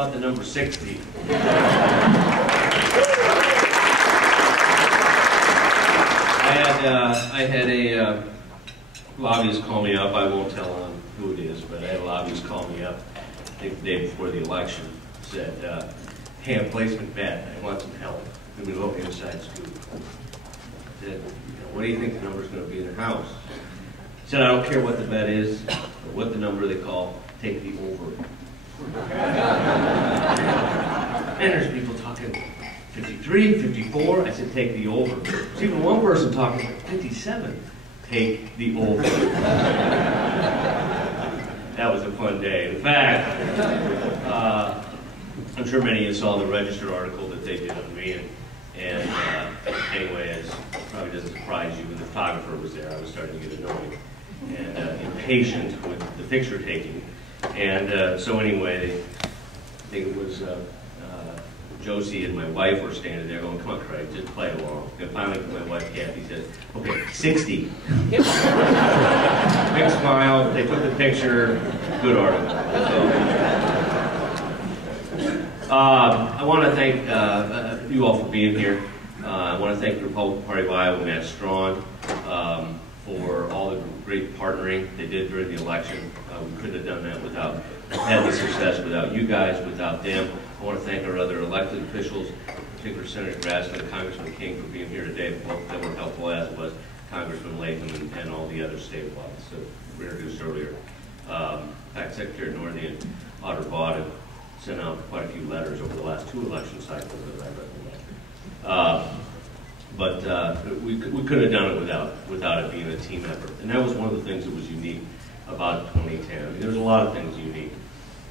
about the number 60? I had a lobbyist call me up. I won't tell them who it is, but I had a lobbyist call me up the day before the election. Said, "Hey, I'm placement bet. I want some help. Give me a little inside scoop." I said, "What do you think the number's going to be in the House?" I said, "I don't care what the bet is, or what the number they call. Take the over." And there's people talking 53, 54. I said, "Take the over." There's even one person talking 57. Take the over. That was a fun day. In fact, I'm sure many of you saw the Register article that they did on me. And anyway, it probably doesn't surprise you, when the photographer was there, I was starting to get annoyed and impatient with the picture taking. And so anyway, I think it was Josie and my wife were standing there going, "Come on, Craig, just play along." And finally, my wife, Kathy, said, "Okay, 60. Big smile. They took the picture. Good article. So, I want to thank you all for being here. I want to thank the Republican Party of Iowa, Matt Strawn, for all the great partnering they did during the election. We couldn't have done that had the success without you guys, without them. I want to thank our other elected officials, in particular Senator Grassman and Congressman King, for being here today. Both of them were helpful, as was Congressman Latham and all the other state ones that were introduced earlier. In fact, Secretary Northey and Otter Vaught have sent out quite a few letters over the last 2 election cycles that I recommend. But we couldn't have done it without it being a team effort. And that was one of the things that was unique about 2010. I mean, there's a lot of things unique.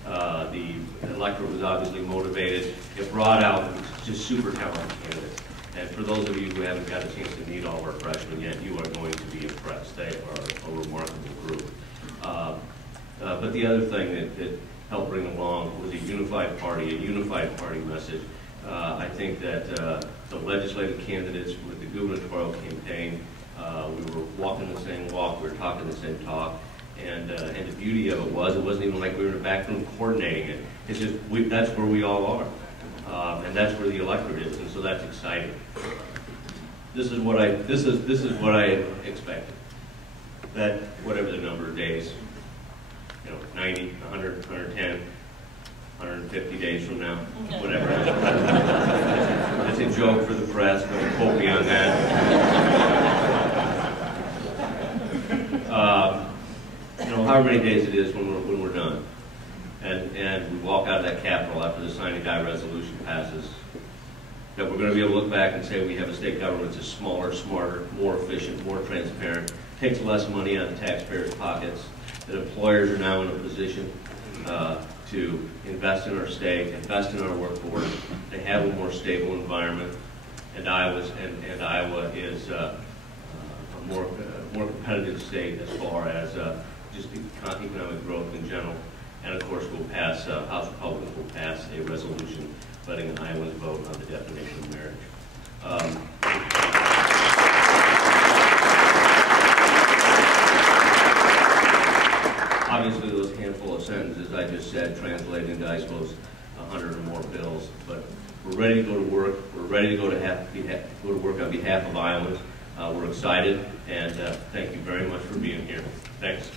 The electorate was obviously motivated. It brought out just super talented candidates. And for those of you who haven't got a chance to meet all of our freshmen yet, you are going to be impressed. They are a remarkable group. But the other thing that helped bring along was a unified party message. I think that the legislative candidates with the gubernatorial campaign, we were walking the same walk, we were talking the same talk, and the beauty of it wasn't even like we were in a back room coordinating it. It's just, that's where we all are, and that's where the electorate is, and so that's exciting. This is what I expected. That whatever the number of days, 90, 100, 110. 150 days from now, whatever. That's a joke for the press, don't quote me on that. However many days it is when we're done, and we walk out of that Capitol after the sign and die resolution passes, that we're going to be able to look back and say we have a state government that's smaller, smarter, more efficient, more transparent, takes less money out of taxpayers' pockets, that employers are now in a position to invest in our state, invest in our workforce. They have a more stable environment, and Iowa is a more competitive state as far as just economic growth in general. And of course, House Republicans will pass a resolution letting Iowans vote on the definition of marriage. Obviously, those handful of sentences I just said translate into, I suppose, 100 or more bills. But we're ready to go to work. We're ready to go to work on behalf of Iowans. We're excited, and thank you very much for being here. Thanks.